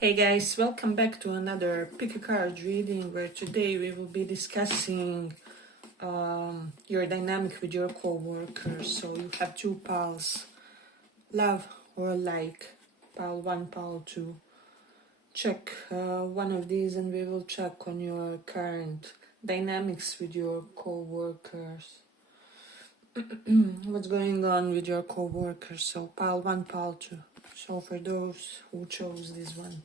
Hey guys, welcome back to another pick a card reading where today we will be discussing your dynamic with your co-workers. So you have two pals, love or like, pal 1, pal 2. Check one of these and we will check on your current dynamics with your co-workers. What's going on with your co-workers? So pal 1, pal 2. So for those who chose this one.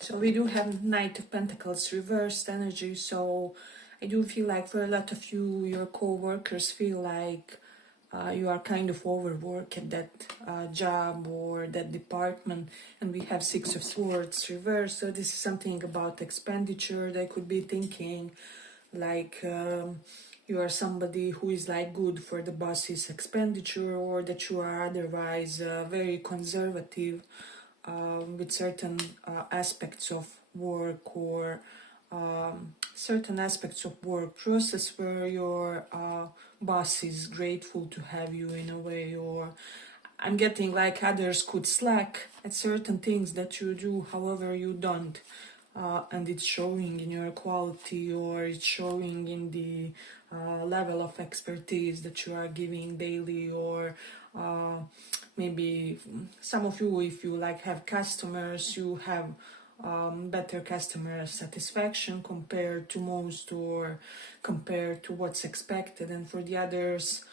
So we do have Knight of Pentacles reversed energy, so I do feel like for a lot of you, your co-workers feel like you are kind of overworked at that job or that department, and we have Six of Swords reversed, so this is something about expenditure. They could be thinking like you are somebody who is like good for the boss's expenditure, or that you are otherwise very conservative with certain aspects of work, or certain aspects of work process where your boss is grateful to have you in a way, or I'm getting like others could slack at certain things that you do, however you don't. And it's showing in your quality, or it's showing in the level of expertise that you are giving daily, or maybe some of you, if you like have customers, you have better customer satisfaction compared to most, or compared to what's expected. And for the others,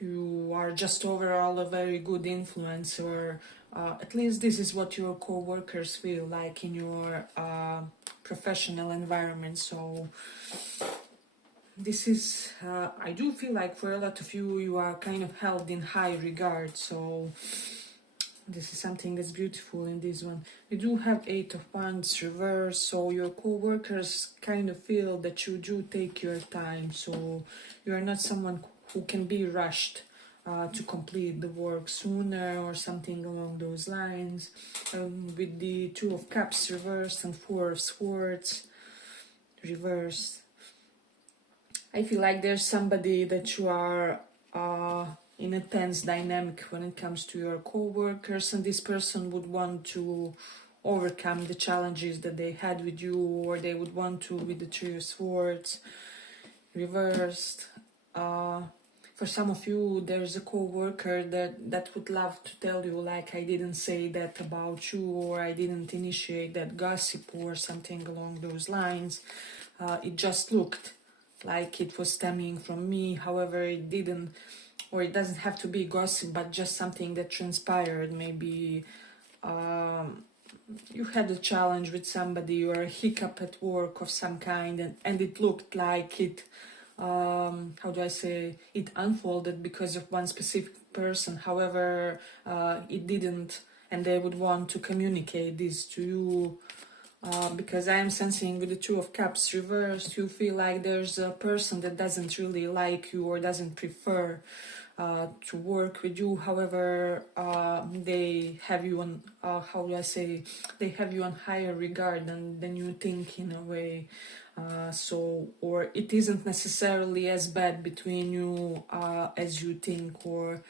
you are just overall a very good influence, or at least this is what your co-workers feel like in your professional environment. So this is, I do feel like for a lot of you, you are kind of held in high regard. So this is something that's beautiful in this one. We do have Eight of Wands reverse, so your co-workers kind of feel that you do take your time. So you are not someone who can be rushed to complete the work sooner, or something along those lines. With the Two of Cups reversed and Four of Swords reversed, I feel like there's somebody that you are in a tense dynamic when it comes to your co-workers, and this person would want to overcome the challenges that they had with you, or they would want to with the Three of Swords reversed. For some of you, there's a co-worker that would love to tell you like, I didn't say that about you, or I didn't initiate that gossip, or something along those lines. It just looked like it was stemming from me, however it didn't, or it doesn't have to be gossip, but just something that transpired. Maybe you had a challenge with somebody, or a hiccup at work of some kind, and it looked like it, how do I say, it unfolded because of one specific person, however it didn't, and they would want to communicate this to you. Because I am sensing with the Two of Cups reversed, you feel like there's a person that doesn't really like you, or doesn't prefer to work with you. However, they have you on, how do I say, they have you on higher regard than you think in a way. So, or it isn't necessarily as bad between you as you think, or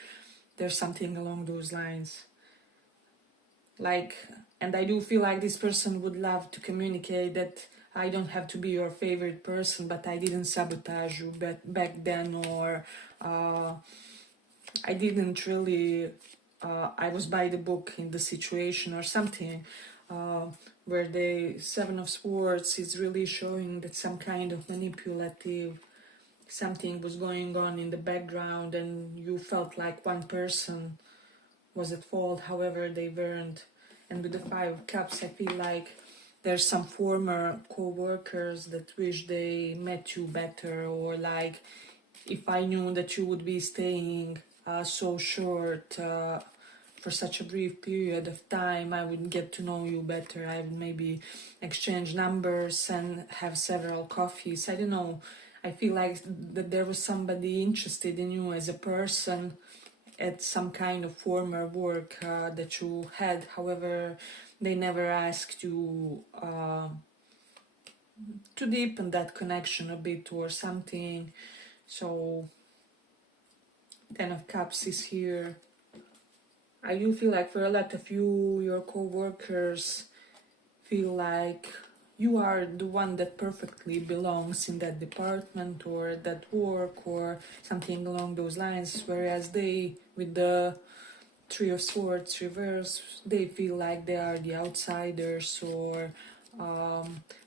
there's something along those lines. Like, and I do feel like this person would love to communicate that I don't have to be your favorite person, but I didn't sabotage you back then, or I didn't really, I was by the book in the situation or something. where the Seven of Swords is really showing that some kind of manipulative something was going on in the background and you felt like one person was at fault, however they weren't. And with the Five of Cups, I feel like there's some former co-workers that wish they met you better, or like, if I knew that you would be staying so short for such a brief period of time, I would get to know you better. I would maybe exchange numbers and have several coffees. I don't know. I feel like that there was somebody interested in you as a person at some kind of former work that you had. However, they never asked you to deepen that connection a bit or something. So, Ten of Cups is here. I do feel like for a lot of you, your co-workers feel like you are the one that perfectly belongs in that department or that work or something along those lines, whereas they, with the Three of Swords reverse, they feel like they are the outsiders, or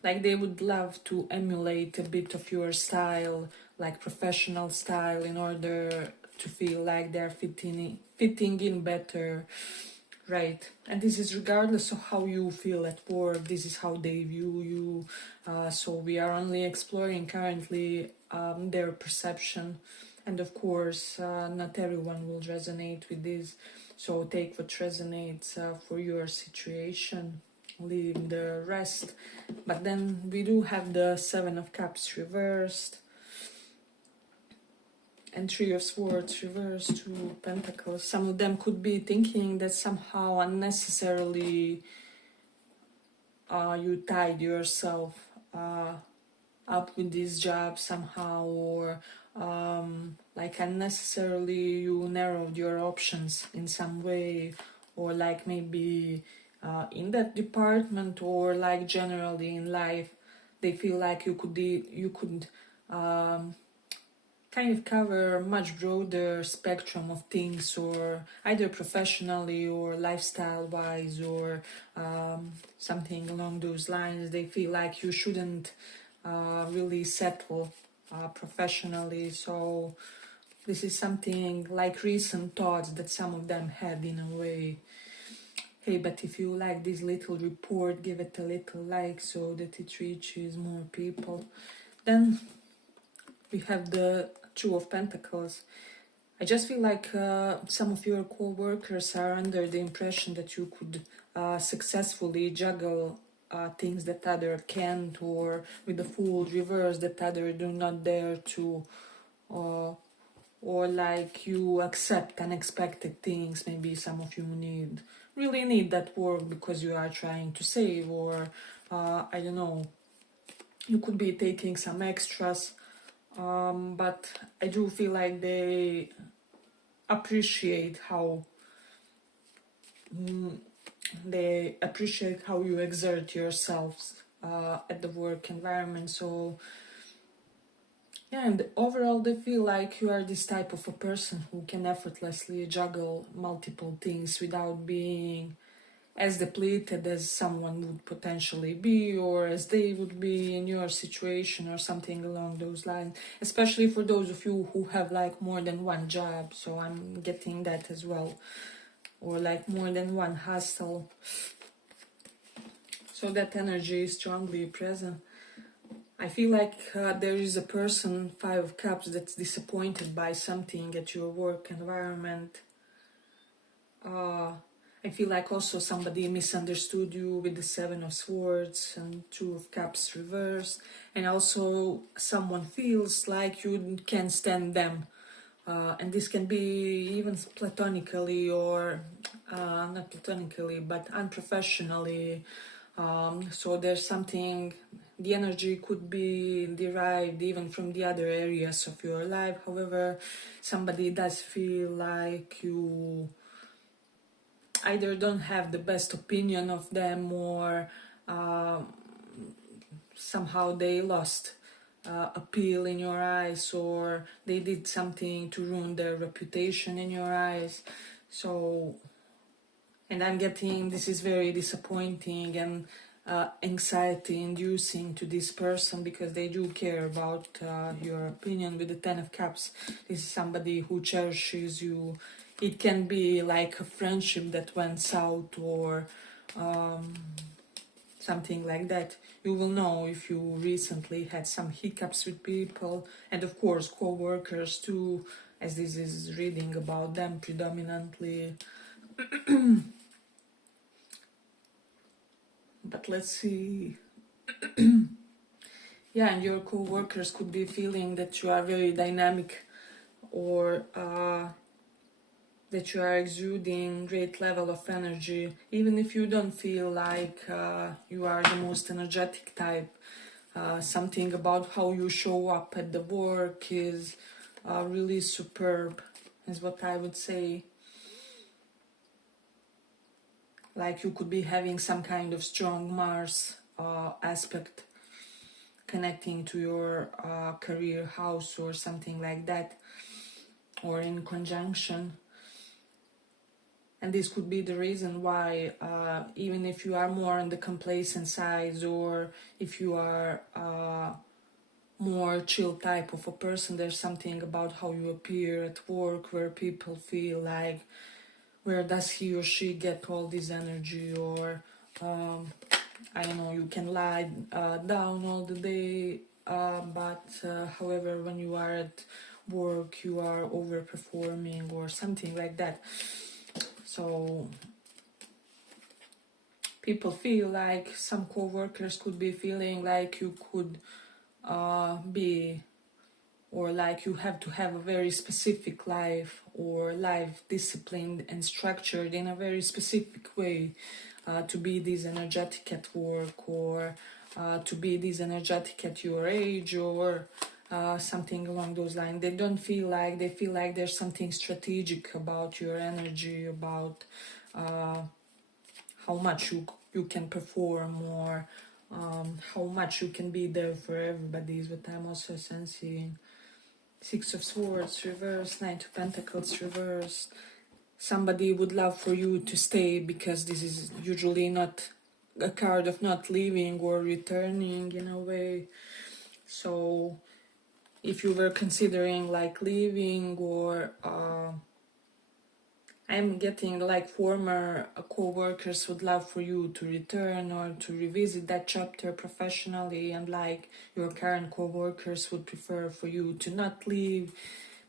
like they would love to emulate a bit of your style, like professional style, in order to feel like they're fitting in better, right? And this is regardless of how you feel at work. This is how they view you. So we are only exploring currently their perception, and of course, not everyone will resonate with this. So take what resonates for your situation, leave the rest. But then we do have the Seven of Cups reversed, and Three of Swords reversed, Two of Pentacles. Some of them could be thinking that somehow unnecessarily you tied yourself up with this job somehow, or like unnecessarily you narrowed your options in some way, or like maybe in that department, or like generally in life, they feel like you could kind of cover a much broader spectrum of things, or either professionally or lifestyle wise, or something along those lines. They feel like you shouldn't really settle professionally. So this is something like recent thoughts that some of them had in a way. Hey, but if you like this little report, give it a little like so that it reaches more people. Then we have the Two of Pentacles. I just feel like some of your co-workers are under the impression that you could successfully juggle things that other can't, or with the Fool reverse that other do not dare to, or like you accept unexpected things. Maybe some of you really need that work because you are trying to save, or I don't know, you could be taking some extras, but I do feel like they appreciate how you exert yourselves at the work environment. So yeah, and overall they feel like you are this type of a person who can effortlessly juggle multiple things without being as depleted as someone would potentially be, or as they would be in your situation, or something along those lines, especially for those of you who have like more than one job. So I'm getting that as well, or like more than one hustle. So that energy is strongly present. I feel like there is a person, Five of Cups, that's disappointed by something at your work environment. I feel like also somebody misunderstood you with the Seven of Swords and Two of Cups reversed, and also someone feels like you can't stand them. And this can be even platonically, or not platonically, but unprofessionally. So there's something, the energy could be derived even from the other areas of your life. However, somebody does feel like you either don't have the best opinion of them, or somehow they lost appeal in your eyes, or they did something to ruin their reputation in your eyes. So, and I'm getting this is very disappointing, and anxiety inducing to this person, because they do care about your opinion. With the Ten of Cups, this is somebody who cherishes you. It can be like a friendship that went south, or something like that. You will know if you recently had some hiccups with people, and of course co-workers too, as this is reading about them predominantly. But let's see. Yeah, and your co-workers could be feeling that you are very dynamic, or that you are exuding great level of energy, even if you don't feel like you are the most energetic type. Something about how you show up at the work is really superb, is what I would say. Like you could be having some kind of strong Mars aspect connecting to your career house or something like that, or in conjunction. And this could be the reason why, even if you are more on the complacent side, or if you are more chill type of a person, there's something about how you appear at work where people feel like, where does he or she get all this energy? Or I don't know, you can lie down all the day, but however, when you are at work, you are overperforming or something like that. So people feel like, some co-workers could be feeling like you could be, or like you have to have a very specific life, or life disciplined and structured in a very specific way to be this energetic at work, or to be this energetic at your age, or something along those lines. They don't feel like, they feel like there's something strategic about your energy, about how much you can perform, or how much you can be there for everybody, is what I'm also sensing. Six of Swords reversed, Knight of Pentacles reversed. Somebody would love for you to stay, because this is usually not a card of not leaving or returning in a way. So if you were considering like leaving, or I'm getting like former co-workers would love for you to return or to revisit that chapter professionally, and like your current co-workers would prefer for you to not leave,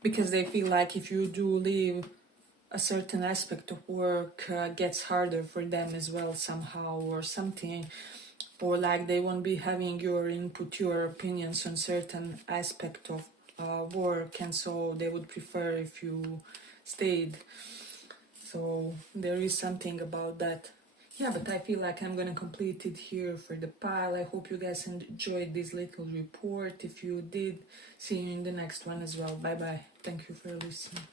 because they feel like if you do leave, a certain aspect of work gets harder for them as well somehow, or something, or like they won't be having your input, your opinions on certain aspect of work, and so they would prefer if you stayed. So there is something about that. Yeah, but I feel like I'm gonna complete it here for the pile. I hope you guys enjoyed this little report. If you did, see you in the next one as well. Bye bye. Thank you for listening.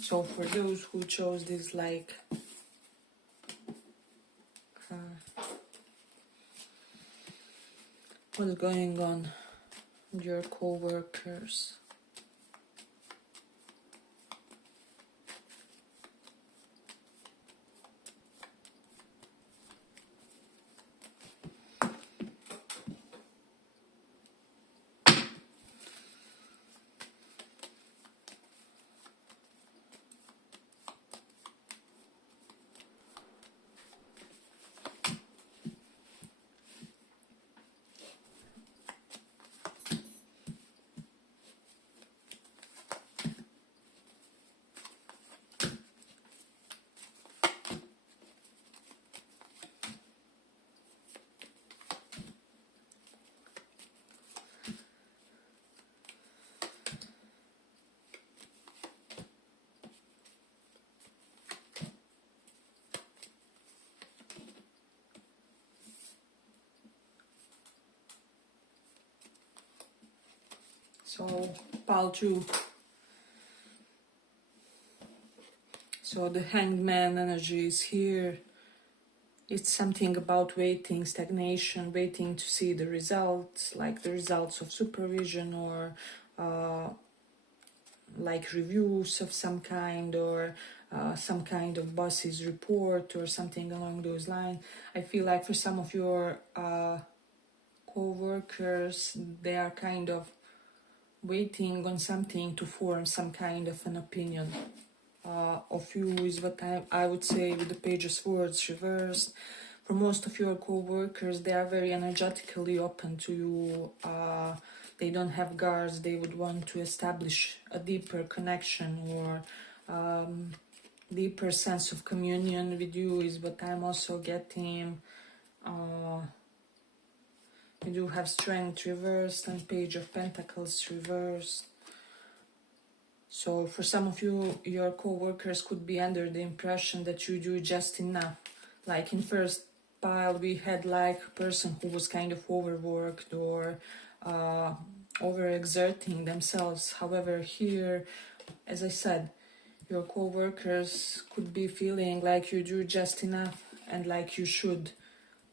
So for those who chose this, like what's going on with your co-workers? So pile 2. So the Hanged Man energy is here. It's something about waiting, stagnation, waiting to see the results, like the results of supervision, or like reviews of some kind, or some kind of boss's report or something along those lines. I feel like for some of your co-workers, they are kind of waiting on something to form some kind of an opinion of you, is what I would say with the Page of Swords reversed. For most of your co-workers, they are very energetically open to you. They don't have guards. They would want to establish a deeper connection or deeper sense of communion with you, is what I'm also getting. You do have Strength reversed and Page of Pentacles reversed. So for some of you, your co-workers could be under the impression that you do just enough. Like in first pile, we had like a person who was kind of overworked or overexerting themselves. However, here, as I said, your co-workers could be feeling like you do just enough and like you should,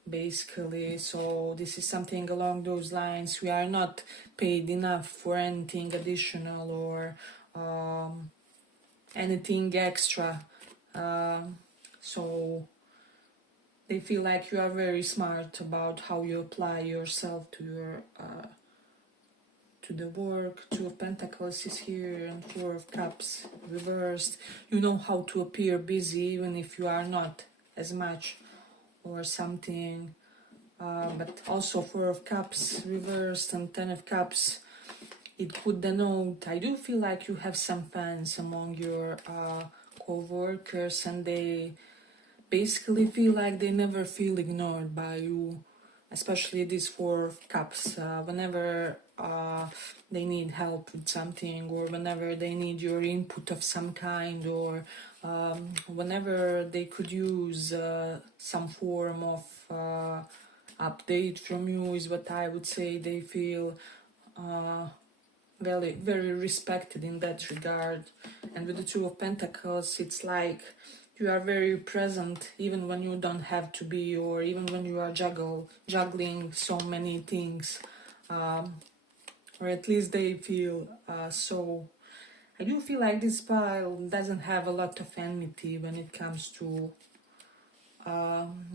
basically. So this is something along those lines. We are not paid enough for anything additional or anything extra. So they feel like you are very smart about how you apply yourself to your to the work. Two of Pentacles is here and Four of Cups reversed. You know how to appear busy even if you are not as much or something. But also Four of Cups reversed and Ten of Cups. It could denote, I do feel like you have some fans among your co-workers, and they basically feel like they never feel ignored by you, especially these Four of Cups. Whenever they need help with something, or whenever they need your input of some kind, or whenever they could use some form of update from you, is what I would say. They feel very, very respected in that regard. And with the Two of Pentacles, it's like you are very present even when you don't have to be, or even when you are juggling so many things, or at least they feel so. I do feel like this pile doesn't have a lot of enmity when it comes to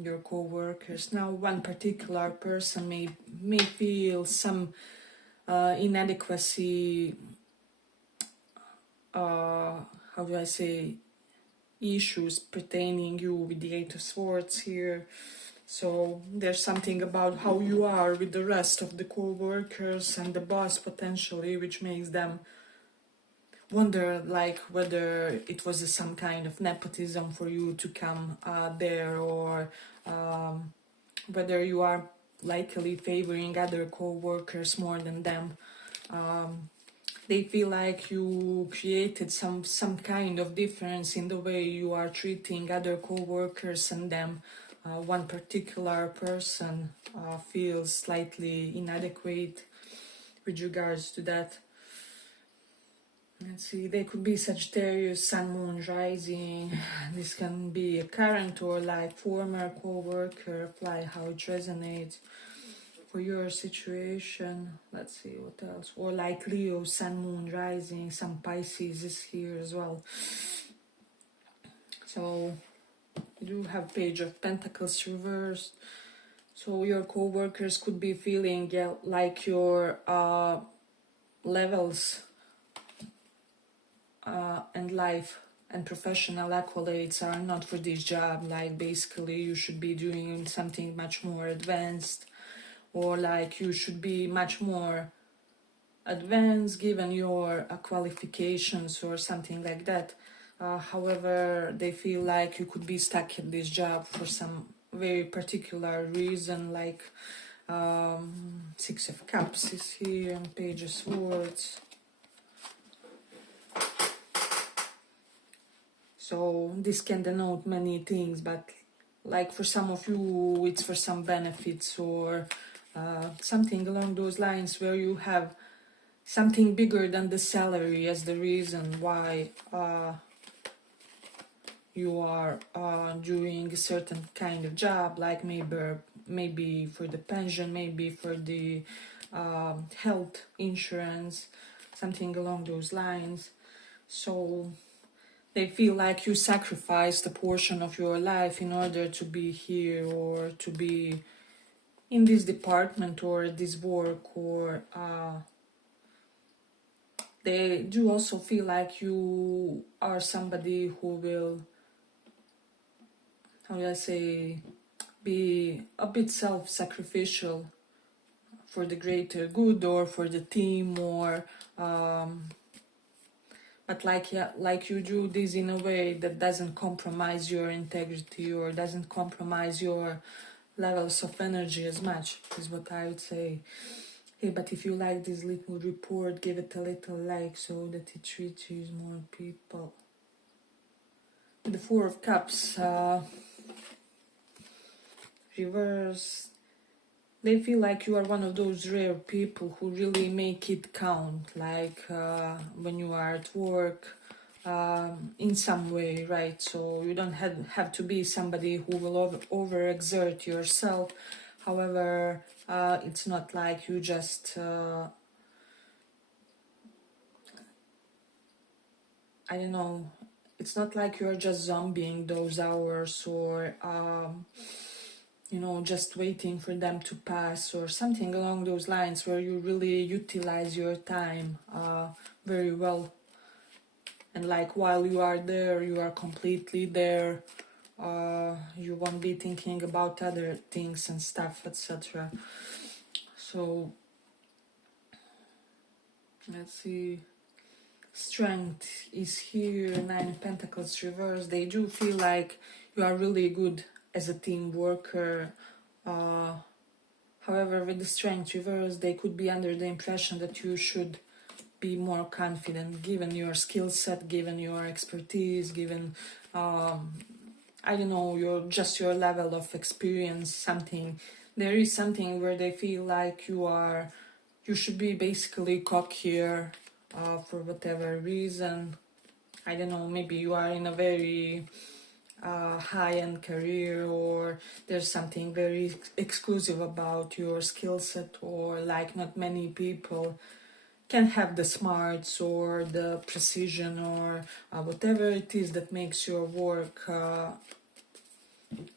your co-workers. Now, one particular person may feel some inadequacy, how do I say, issues pertaining you with the Eight of Swords here. So there's something about how you are with the rest of the co-workers and the boss potentially, which makes them wonder like whether it was some kind of nepotism for you to come there, or whether you are likely favoring other co-workers more than them. They feel like you created some kind of difference in the way you are treating other co-workers and them. One particular person feels slightly inadequate with regards to that. Let's see, they could be Sagittarius, Sun, Moon, Rising. This can be a current or like former co-worker. Apply how it resonates for your situation. Let's see what else. Or like Leo, Sun, Moon, Rising. Some Pisces is here as well. So you do have Page of Pentacles reversed. So your co-workers could be feeling like your levels and life and professional accolades are not for this job. Like basically you should be doing something much more advanced, or like you should be much more advanced given your qualifications or something like that. However, they feel like you could be stuck in this job for some very particular reason, like Six of Cups is here and Page of Swords. So this can denote many things, but like for some of you it's for some benefits or something along those lines, where you have something bigger than the salary as the reason why you are doing a certain kind of job, like maybe for the pension, maybe for the health insurance, something along those lines. So they feel like you sacrificed a portion of your life in order to be here or to be in this department or this work, or they do also feel like you are somebody who will, how do I say, be a bit self-sacrificial for the greater good or for the team, or but like, yeah, like you do this in a way that doesn't compromise your integrity or doesn't compromise your levels of energy as much, is what I would say. Hey, but if you like this little report, give it a little like so that it reaches more people. The Four of Cups, reverse. They feel like you are one of those rare people who really make it count, like when you are at work, in some way, right? So you don't have to be somebody who will overexert yourself. However, it's not like you just, I don't know, it's not like you're just zombieing those hours, or you know, just waiting for them to pass or something along those lines, where you really utilize your time very well. And like while you are there, you are completely there. You won't be thinking about other things and stuff, etc. So let's see. Strength is here, Nine of Pentacles reverse. They do feel like you are really good as a team worker. However, with the Strength reverse, they could be under the impression that you should be more confident, given your skill set, given your expertise, given I don't know, your level of experience. Something, there is something where they feel like you should be basically cockier for whatever reason. I don't know, maybe you are in a very high-end career, or there's something very exclusive about your skill set, or like not many people can have the smarts or the precision, or whatever it is that makes your work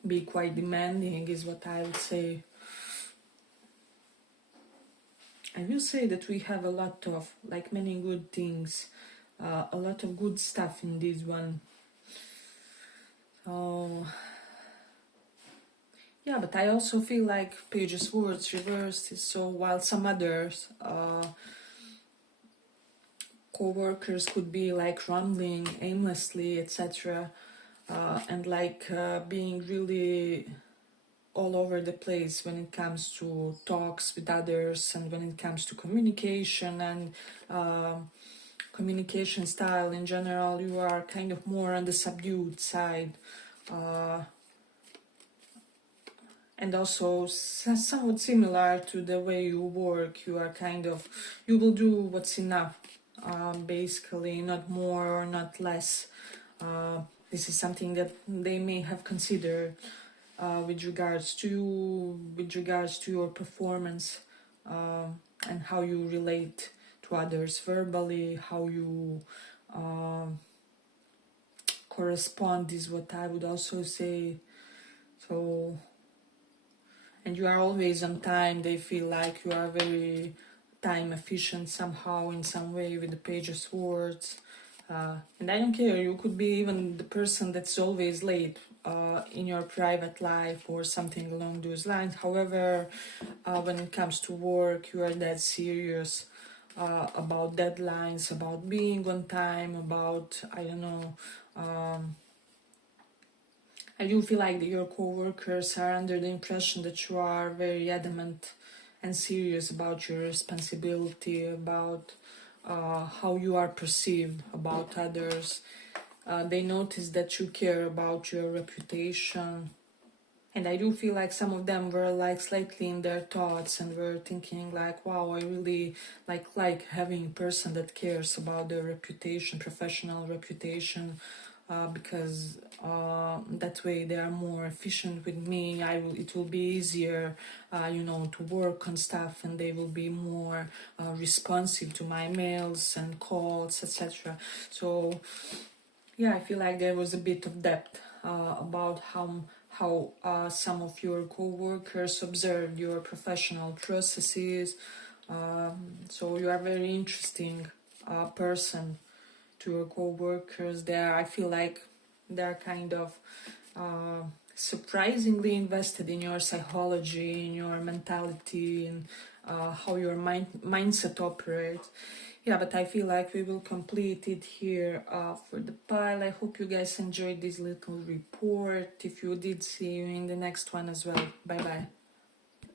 be quite demanding, is what I would say. I will say that we have a lot of, like, many good things, a lot of good stuff in this one. So yeah, but I also feel like Page of Swords reversed is, so while some others co-workers could be like rambling aimlessly, etc., and like being really all over the place when it comes to talks with others, and when it comes to communication and communication style in general, you are kind of more on the subdued side, and also somewhat similar to the way you work. You are kind of, you will do what's enough, basically, not more or not less. This is something that they may have considered with regards to your performance, and how you relate to others verbally, how you correspond, is what I would also say. So, and you are always on time. They feel like you are very time efficient somehow, in some way, with the Page of Swords. And I don't care, you could be even the person that's always late in your private life or something along those lines. However, when it comes to work, you are that serious about deadlines, about being on time, about, I don't know, I do feel like your co-workers are under the impression that you are very adamant and serious about your responsibility, about how you are perceived about others. They notice that you care about your reputation. And I do feel like some of them were like slightly in their thoughts and were thinking like, wow, I really like having a person that cares about their reputation, professional reputation, because that way they are more efficient with me. It will be easier, you know, to work on stuff, and they will be more responsive to my mails and calls, etc. So yeah, I feel like there was a bit of depth about how some of your co-workers observed your professional processes. So you are very interesting person to your co-workers. There, I feel like they're kind of uh, surprisingly invested in your psychology, in your mentality, in how your mindset operates. Yeah, but I feel like we will complete it here for the pile. I hope you guys enjoyed this little report. If you did, see you in the next one as well. Bye bye.